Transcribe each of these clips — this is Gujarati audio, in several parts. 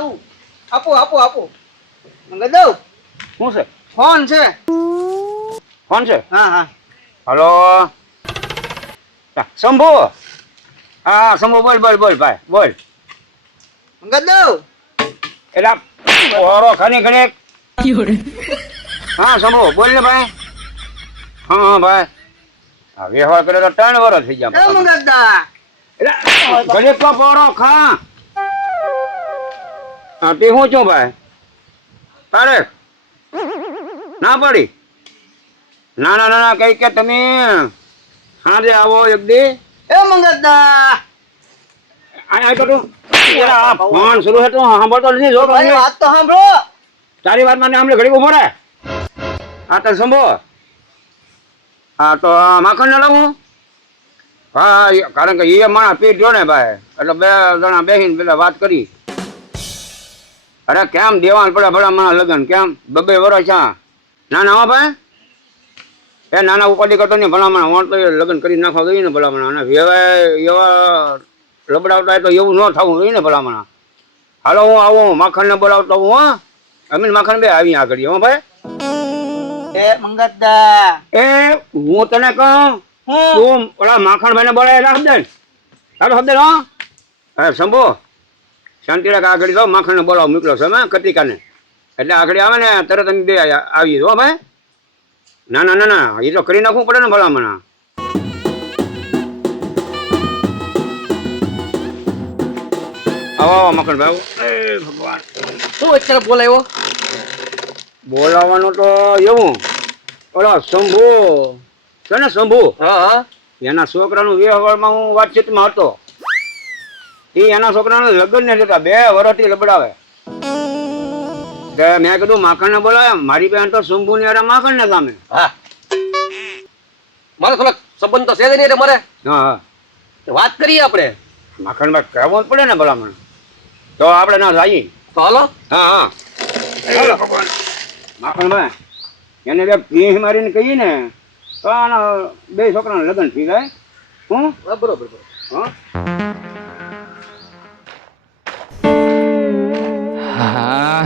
આવું આપો મંગા દઉં શું છે? ફોન છે કોણ છે? હા હલો શંભુ. હા શંભુ બોલ ભાઈ બોલ. મંગા દઉં એટલે ઓરો ખાની ઘડે. હા શંભુ બોલ ને ભાઈ. હા ભાઈ આ વ્યવહાર કરે તો 3 વર્ષ થઈ ગયા. એ મંગા દા એટલે ઘડે તો પોરો ખા. હા તે હું છું ભાઈ તારે ના પડી. ના કઈ કે તમે સાંજે આવો એક દી. એ મંગા દા આ તો તું આ ફોન શરૂ હતો સાંભળતો નથી જો મારી વાત તો સાંભળો. તારી વાત મને આમને ઘડી ઉભો રહે. હા તો સંભો. હા તો માખણ ના લાવું. હા કારણ કે એ માણસ પીટ ગયો ને ભાઈ એટલે 2 જણા બેસીને પેલા વાત કરી. અરે કેમ દેવાન પડે ભલા મારા લગ્ન કેમ 2 વર્ષ છે. ના હો ભાઈ એ નાના ઉપાધિ કરતો નહીં ભલામણ હું તો લગ્ન કરી નાખવા ગઈ ને ભલામણ અને એવા લબડાવતા હોય તો એવું ન થવું જોઈએ ને ભલામણ. હાલો હું આવું માખણને બોલાવતો હું. હા અમીન માખણ બે આવી આગળ હો ભાઈ. એ મંગા દા એ હું તને કહું તું ઓલા માખણભાઈ ને બોલાય રાખ દે તારો શબ્દ હો. હા શંભુ શાંતિ રાખ આગળ જાઓ માખણને બોલાવો મોકલો છે મેં કતિકાને એટલે આગળ આવે ને તરત અમે બે આવી હો ભાઈ. ના એ તો કરી નાખવું પડે ને ભલામણ. આવો મકરભાઈ. એ ભગવાન શું અત્યારે બોલાવ્યો? બોલાવવાનું તો એવું ઓલો શંભુ છે ને શંભુ. હા એના છોકરાનું વ્યવહારમાં હું વાતચીતમાં હતો. એ એના છોકરાના લગ્ન ને જતા 2 વર્ષથી લબડાવે. મેં કીધું માખણ ને બોલાવે મારી બેન તો શંભુ ને અરે માખણ ને સામે. હા મારે થોડોક સંબંધ તો છે જ નહીં મારે. હા વાત કરીએ આપણે. માખણભાઈ કહેવું જ પડે ને ભલામણ તો આપણે ના જઈએ. તો હાલો. હા માખણભાઈ એને બે પીહ મારીને કહીએ ને તો આના 2 છોકરાના લગ્ન થઈ જાય. હું બરોબર હા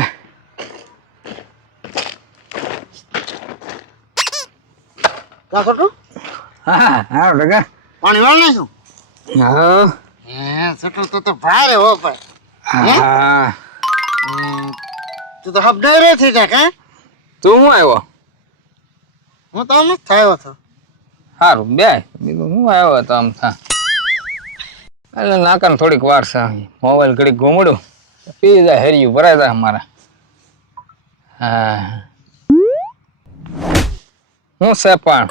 કા છોટું હા લગા પાણી વાળ નાખું. હા છોટું તો ભારે હો ભાઈ. હા તું તો હબ ડરે થઈ જા કા. તું હું આવ્યો? હું તો આમ જ થયો હતો. સારું બે બીજું હું આવ્યો હતો આમ થા એટલે નાકાને થોડીક વાર છે મોબાઈલ ઘડીક ઘૂમડું પી જાય હેરિયું ભરાય જાય અમારા. હા હું છે પણ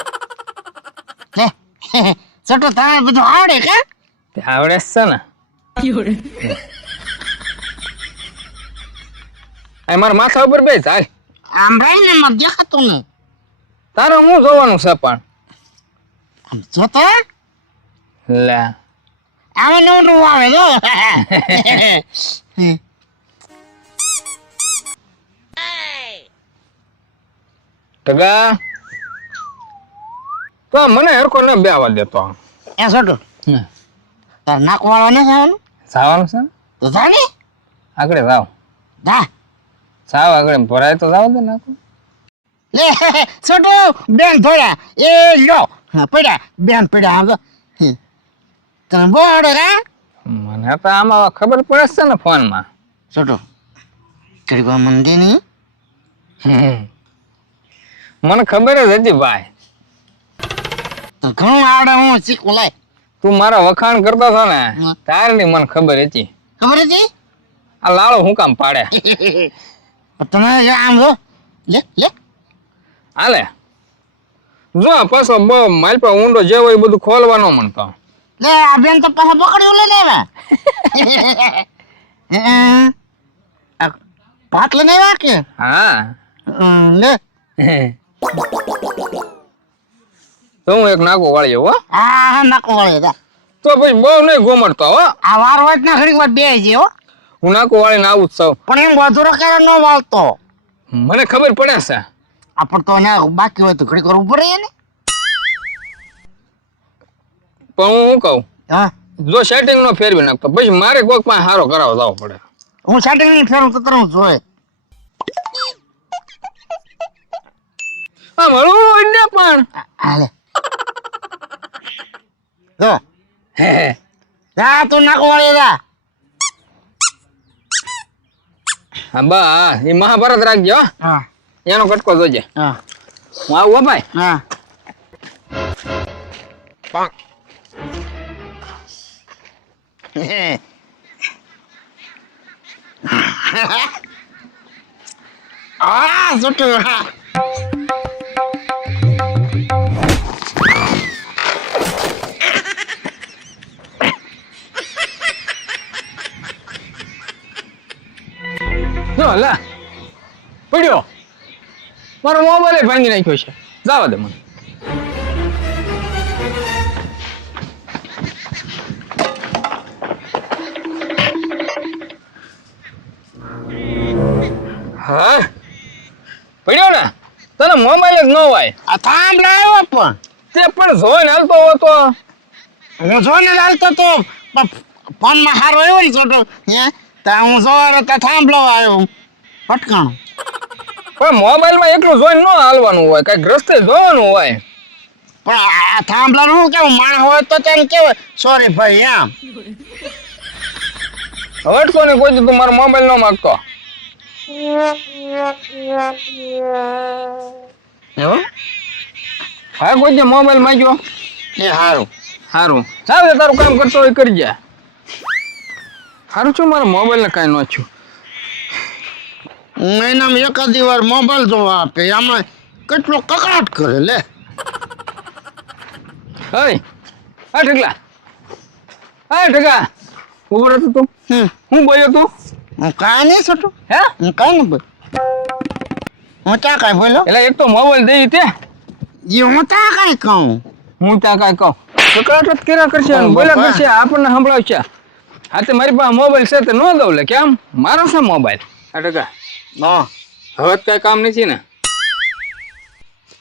છોટું તારે બધું આવડે કા? તે આવડે જ છે ને. એ મારા માથા ઉપર બે જાય આમ ભાઈ ને મત દેખાતું નહીં. તારે હું જોવાનું છે પણ આમ જોતો લે આવે નવું આવે જો. ટગા તો મને હરકો ને બે આવવા દેતો. એ છોટું તાર નાક વાળવા ને જવાનું જવાનું છે ને તો જા ને. આગળ જાવ જા સાવ આગળ ભરાય તો જાવ દે નાખું. લે છોટું બેન ધોયા એ લો પડ્યા બેન પડ્યા આમ તને બહુ આવડે રા. મને તો આમાં ખબર પડે છે ને ફોનમાં. છોટું કડી મંદી નહીં. મને ખબર જ હતી ભાઈ તો ઘણું આવડે હું શીખું લાય. તું મારા વખાણ કરતો હતો ને તારની મને ખબર હતી. ખબર હતી આ લાળો હું કામ પાડે. તમે આમ જો લે લે હાલે જો પાછો મારી પાસે ઊંડો જે હોય એ બધું ખોલવાનો મનતો. લે આ બેન તો પાછા પકડ્યું લઈને આવ્યા. ભાત લઈને આવ્યા કે? હા લે તો હું એક નાકો વાળી હો. હા નાકો વાળી જા તો ભાઈ બહુ નહીં ગોમડતો હો. આ વાર વાત ના ઘડીક વાર બે છે હો. હું નાકો વાળીને આવું જ છું પણ એમ વધુ ક્યારે ન વાળતો. મને ખબર પડે છે. આપણ તો ના બાકી હોય તો ઘડીક વાર ઉભો રહીએ ને. પણ હું શું કહું હા જો સેટિંગ નો ફેરવી નાખતો પછી મારે કોઈક પાસે હારો કરાવવા જવો પડે. હું સાટી ફેરું તો તને જોઈ આમ હળવું હોય ને પણ હાલે જો હે જા તું નાકો વાળી જા હા બા એ મહાભારત રાખજો હો. હા એનો કટકો જોજે હા હું આવું હો ભાઈ હા છોટું જો લે પડ્યો મારો મોબાઈલ ભાંગી નાખ્યો છે જવા દે મને હા પડ્યો ને તને મોબાઈલ જ ન હોય આ થાંભ લાવ્યો પણ તે પણ જોઈને હાલતો હતો હું જોઈને ચાલતો તો ફોનમાં હારો આવ્યો ને છોટો હે ત્યાં હું સવારે ત્યાં થાંભલો આવ્યો પટકાણું પણ મોબાઈલમાં એકલું જોઈને ન હાલવાનું હોય કઈક રસ્તે જોવાનું હોય પણ આ થાંભલાનું શું કેવું માણસ હોય તો તેને કેવાય સોરી ભાઈ એમ હટકો ને કોઈ તું મારો મોબાઈલ ન માગતો એવું હા કોઈ જે મોબાઈલ માંગ્યો એ સારું સારું ચાલ તારું કામ કરતો હોય કરી જા સારું છું મારા મોબાઈલ ને કાંઈ ન છું મહિનામાં એકાદી વાર મોબાઈલ જોવા આપે આમાં કેટલો કકડાટ કરે લે હઈ હા ઢગલા હા ઢગા ઉભો રહેતો તું હું બોલ્યો તું હું કાંઈ નહીં છોટું હે હું કાંઈ નહીં બોલ હું ત્યાં કાંઈ બોલ્યો એટલે એક તો મોબાઈલ દઈ તે એ હું ત્યાં કાંઈ કહું હું ત્યાં કાંઈ કહું કકડાટ જ કર્યા કરશે અને બોલ્યા કરશે આપણને સંભળાવશે હા તે મારી પાસે મોબાઈલ છે તે ન દઉં લે કેમ મારો છે મોબાઈલ હા ઢગા હા હવે કાંઈ કામ નથી ને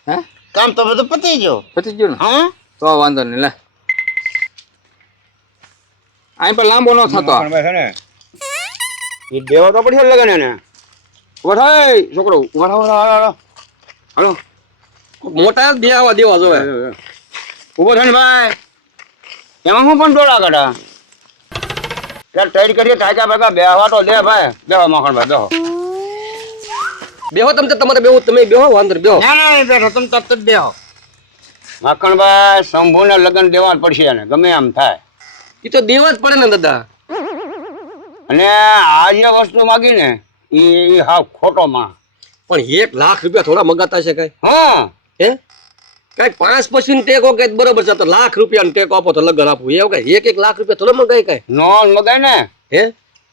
હે કામ તો બધું પતી ગયો પતી ગયું ને હા તો વાંધો નહીં લે અહીં પર લાંબો ન થતો છે ને એ દેવા તો પડશે લગન એને ઉભો થાય છોકરો ઉભો થાવ હાલો મોટા બે આવા દેવા જોવે ઉભો થાય ને ભાઈ એમાં હું પણ ડોળા કાઢા ચાલ તૈયારી કરીએ ટાકા બાકા બેહવા તો દે ભાઈ બેહો માખણ ભાઈ બેહો બેહો તમે તમારે બેહો તમે બેહો વાંદર બેહો ના ના નહીં બેઠો તમે તરત જ બેહો માખણભાઈ શંભુને લગ્ન દેવા જ પડશે એને ગમે આમ થાય એ તો દેવા જ પડે ને દાદા અને આ જે વસ્તુ માગી ને એ હાવ ખોટો માં પણ 1 લાખ રૂપિયા થોડા મગાતા છે કઈ હા હે કઈ 5% ટેકો કઈ બરોબર છે તો લાખ રૂપિયા ટેકો આપો તો લગન આપવું એવું કઈ 1 લાખ રૂપિયા થોડા મગાય કઈ નોન મગાય ને હે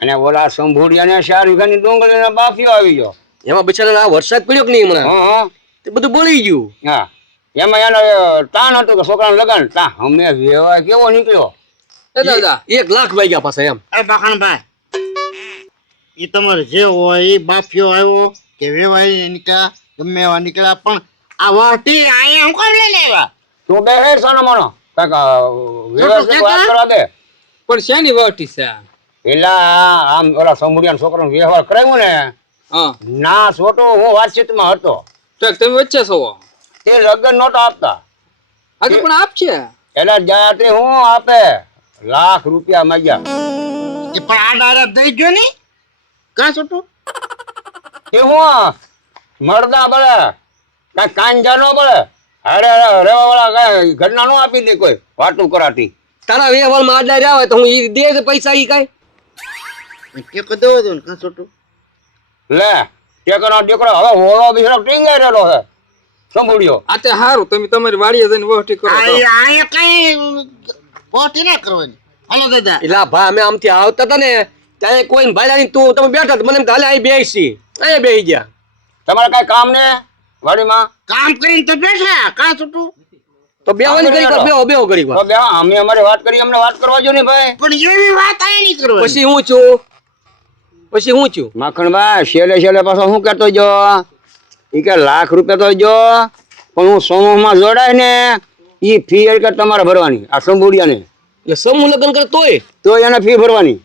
અને ઓલા શંભુડિયાને 4 વીઘાની ડુંગળીને બાફીઓ આવી ગયો એમાં બિચારા આ વરસાદ પડ્યો કે નહીં હમણાં હા હા તે બધું બળી ગયું હા એમાં એનો તાન હતું કે છોકરાનું લગ્ન તા અમે વ્યવહાર કેવો નીકળ્યો એ દાદા 1 લાખ વાગ્યા પાછા એમ એ બાખણભાઈ એ તમારે જે હોય એ બાફિયો આવ્યો કે વેવાય નીકળ્યા ગમે એવા નીકળ્યા પણ આ વાટી અહીંયા હું કોણ લઈને આવ્યા તું બે હે સોનો મોનો કાક વ્યવહાર વાત કરવા દે પણ શેની વાટી છે પેલા આમ ઓલા શંભુડિયાના છોકરાનો વ્યવહાર કરાવ્યો ને હા ના છોટો હું વાતચીતમાં હતો તો તમે વચ્ચે છો તે લગ્ન નહોતા આપતા આજે પણ આપ છે એટલે જાતે હું આપે લાખ રૂપિયા માંગ્યા એ પણ આ ડાયરેક્ટ દઈ ગયો નહીં કાં છોટું કે હું મરદા બળે કાંઈ કાંજા ન બળે અરે રેવા વાળા કાંઈ ઘરના નો આપી દે કોઈ વાતું કરાતી તારા વ્યવહારમાં આડા રહ્યા હોય તો હું ઈ દે છે પૈસા ઈ કઈ કે કદો દો ને કાં છોટું લે ટેકનો દીકરો હવે હોળો બિસરો ટીંગાઈ રહેલો છે સંભળ્યો આ તે સારું તમે તમારી વાડીએ જઈને વહટી કરો અહીંયા કઈ પોટી ના કરવાની હાલો દાદા એલા ભાઈ અમે આમથી આવતા હતા ને ત્યાં કોઈ ભાઈ નહીં તું તમે બેઠા હતા. મને એમ હાલે અહીં બેસી અહીંયા બેસી ગયા તમારે કાંઈ કામ ને વાડીમાં કામ કરીને તો બેઠા કાં છોટું તો બેવાની કરી બેહો બેહો કરી તો બે અમે અમારી વાત કરી અમને વાત કરવા જો ને ભાઈ પણ એવી વાત આ નહીં કરવાની પછી હું છું માખણભાઈ છેલ્લે પાછો શું કહેતો જો એ કે લાખ રૂપિયા તો જો પણ હું સમૂહમાં જોડાય ને એ ફી એટલે તમારે ભરવાની આ સંભુડિયાને એટલે સમૂહ લગ્ન કરે તોય તો એને ફી ભરવાની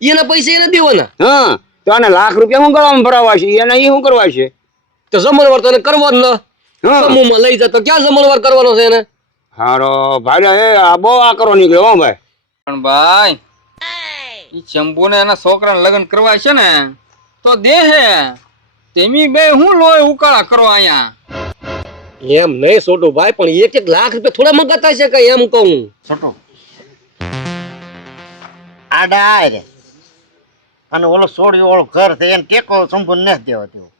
એના પૈસા એને દેવાના હા તો આને લાખ રૂપિયા શું કરવામાં ભરાવા છે એને એ શું કરવા છે? તો જમણવાર તો એને કરવા જ ન હા. સમૂહમાં લઈ જાય તો ક્યાં જમણવાર કરવાનો છે એને? હારો ભાઈ એ આ બહુ આ કરો નીકળ્યો હો ભાઈ. પણ ભાઈ ઈ શંભુ ને એના છોકરાને લગ્ન કરવા છે ને તો દે હે તેમી બે હું લોહી ઉકાળા કરો અહીંયા. એમ નહીં છોટું ભાઈ, પણ 1-1 લાખ રૂપિયા થોડા મંગાતા છે કઈ, એમ કહું. છોટું આ ડાય અને ઓલો છોડ્યું ઓલો ઘર છે એને ટેકો સંપૂર્ણ નથી દેવા તેવું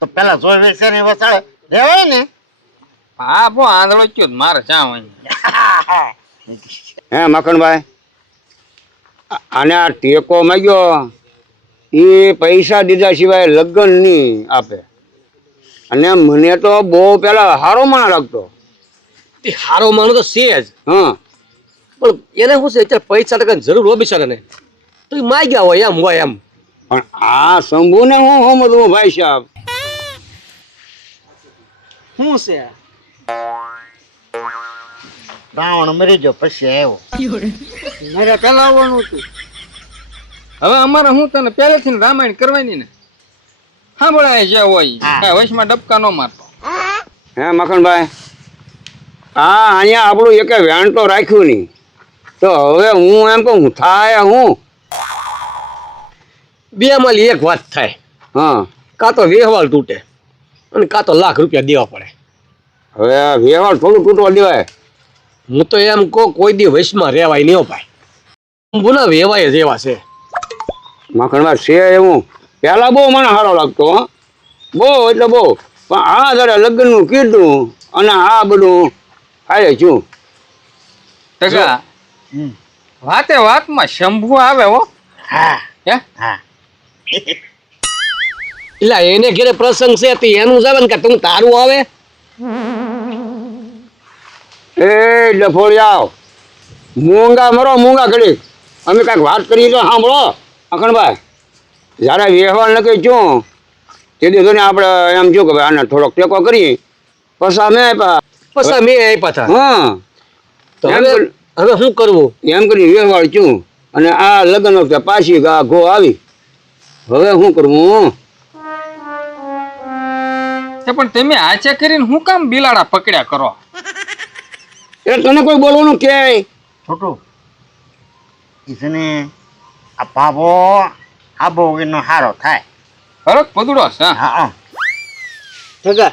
તો પેલા જોઈ વેચે ને વસાડે રેવાય ને. હા બો આંધળો કયો મારે ચા હે મખણભાઈ આને આ ટેકો માંગ્યો એ પૈસા દીધા સિવાય લગ્ન નહીં આપે. અને મને તો બહુ પેલા હારો માણ લાગતો. તે હારો માનો તો છે જ, હા પણ એને શું છે અત્યારે પૈસા ટકાની જરૂર હોય બિચારાને, તો એ માગ્યા હોય એમ. પણ આ શંભુ ને હું સમજવું ભાઈ સાહેબ. શું છે રાવણ મરી ગયો પછી આવ્યો. મારે પેલા આવવાનું હતું. હવે અમારે હું તને પહેલેથી રામાયણ કરવાની ને સાંભળાય જે હોય કાંઈ વચમાં ડબકા ન મારતો. હે મખણભાઈ હા અહીંયા આપણું એક વેણ તો રાખ્યું નહીં તો હવે હું એમ કહું થાય હું બે માંથી એક વાત થાય, હા કાં તો વ્યવહાર તૂટે અને કાં તો લાખ રૂપિયા દેવા પડે. હવે વ્યવહાર થોડું તૂટવા દેવાય. હું તો એમ કહું કોઈ દી વશમાં રહેવાય નહીં હો ભાઈ. ગુના વેવાય જ એવા છે. મખણભાઈ છે એવું પેલા બહુ મને સારો લાગતો હો બહુ એટલે બહુ, પણ આ જરા લગ્નનું કીધું અને આ બધું હાલે છું. ટકા વાતે વાતમાં શંભુ આવે હો. હા હે હા એટલે એને ઘેરે પ્રસંગ છે તો એનું જ આવે ને કે તું તારું આવે. એ ડફોળી આવ મૂંગા મરો મૂંગા ઘડી અમે કાંઈક વાત કરીએ તો સાંભળો અખણભાઈ. જ્યારે વ્યવહાર નક્કી છું તે દિવસે આપણે એમ છું કે ભાઈ આને થોડોક ટેકો કરીએ પછી અમે આપ્યા. પછી મેં આપ્યા હતા. હા તો એમ હવે શું કરવું? એમ કરી વ્યવહાર છું અને આ લગ્ન વખતે પાછી ઘો આવી. હવે શું કરવું? પણ તમે આચે કરીને હું કામ બિલાડા પકડ્યા કરો? એટલે તને કોઈ બોલવાનું કે છોટું ઈસને આ પાપો આબો એનો હારો થાય. ફરક પદડો છે હા હા ઠગા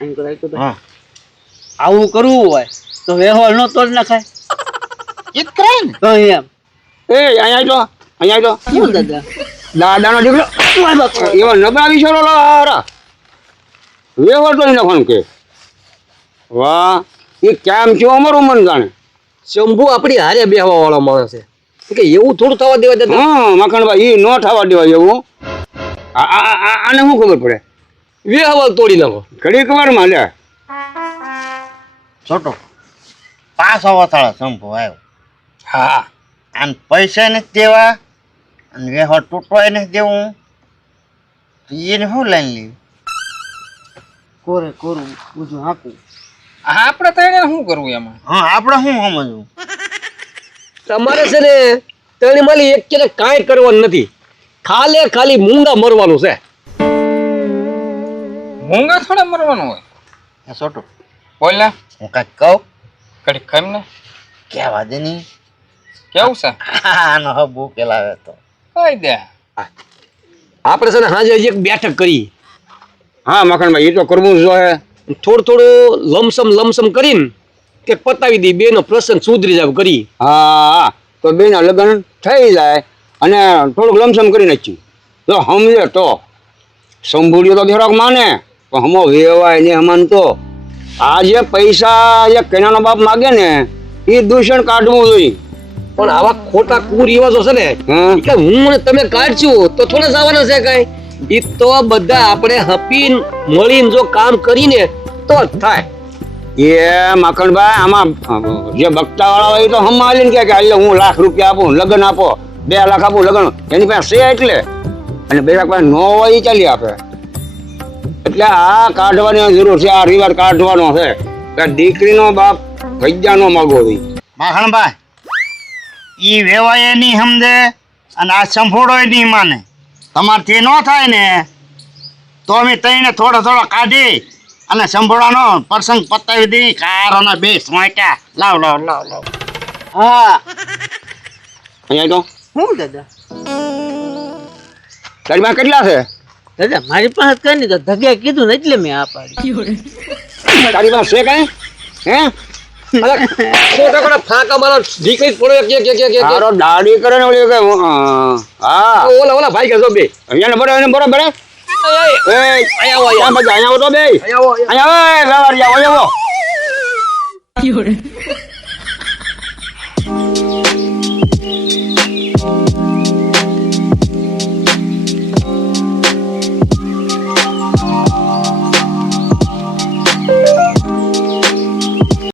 એમ કરાય તો હા આવું કરવું હોય તો વ્યવહાર નો તો જ નખાય ઈ જ કરે ને. તો એમ એ અહીંયા તો કેવું દાદા દાદાનો દીકરો એવા નબળા વિચારો લારા વ્યવહાર તો નાખવાનું કે વાહ એ કેમ છે અમારું મન જાણે. શંભુ આપણી હારે બેહવા વાળો માણસ છે કે એવું થોડું થવા દેવા દેતા. હા મખણભાઈ એ નો થવા દેવાય એવું. આને શું ખબર પડે વ્યવહાર તોડી નાખો. ઘડીક વારમાં લે છોટો પાછો વસાળો સંભો આવ્યો. હા અને પૈસા નથી દેવા અને વ્યવહાર તૂટવાય નથી દેવું તો એને શું લઈને લેવું? કોરે કોરું બધું હાકું આપણે તો એને શું કરવું એમાં? હા આપણે શું સમજવું? તમારે છે ને તેની માલી એક કે કાંઈ કરવાનું નથી, ખાલી મૂંગા મરવાનું છે. મૂંગા થોડા મરવાનું હોય. એ છોટું બોલ ને હું કાંઈક કહું ઘડીક ખમ ને કહેવા દે નહીં. કેવું છે આનો હબુ પેલા તો કહી દે. આપણે છે ને હાજે હજી એક બેઠક કરી, હા મખણભાઈ એ તો કરવું જ જોઈએ. થોડું લમસમ કરીને કે પતાવી દી, બેનો પ્રસંગ સુધરી જાવ કરી. હા તો બેના લગ્ન થઈ જાય અને થોડુંક લમસમ કરી નાખ્યું તો સમજે તો સંભૂળ્યો તો થોડાક માને પણ હમો વેવાય ને હમાન તો આ જે પૈસા જે કેનાનો બાપ માગે ને એ દૂષણ કાઢવું જોઈએ. પણ આવા ખોટા કુરિવાજો છે ને હા કે હું ને તમે કાઢશું તો થોડા જવાના છે કઈ? એ તો બધા આપણે હપીને મળીને જો કામ કરીને તો જ થાય. એ માખણભાઈ આમાં જે બકતા વાળા હોય એ તો હમાલીને કે હાલે હું લાખ રૂપિયા આપું લગ્ન આપો 2 લાખ આપું લગ્ન એની પાસે છે એટલે અને બે લાખ પાસે ન હોય એ ચાલી આપે. એટલે આ કાઢવાની જરૂર છે, આ રિવાજ કાઢવાનો છે કે દીકરીનો બાપ ગજ્જા નો માગવો જોઈએ. માખણભાઈ ઈ વેવાય નહીં સમજે અને આ સંફોડો નહીં માને. તમારથી ન થાય ને તો અમે તઈને થોડો કાઢી અને સંભળવાનો પ્રસંગ પતાવી દઈ કારોના બે સ્વાટા લાવ હા અહીંયા તો હું દાદા તારી પાસે કેટલા છે દાદા મારી પાસે કઈ નહીં તો ધગે કીધું ને એટલે મેં આ પાડી તારી પાસે છે કઈ હે ખોટા ખોટા ફાંકા મારો દીકરી પડે કે તારો દાડી કરે ને ઓલી કે હા ઓલા ભાઈ કે જો બે અહીંયા બરોબર એ અહીંયા આવો તો બે અહીંયા આવો વેવારી આવો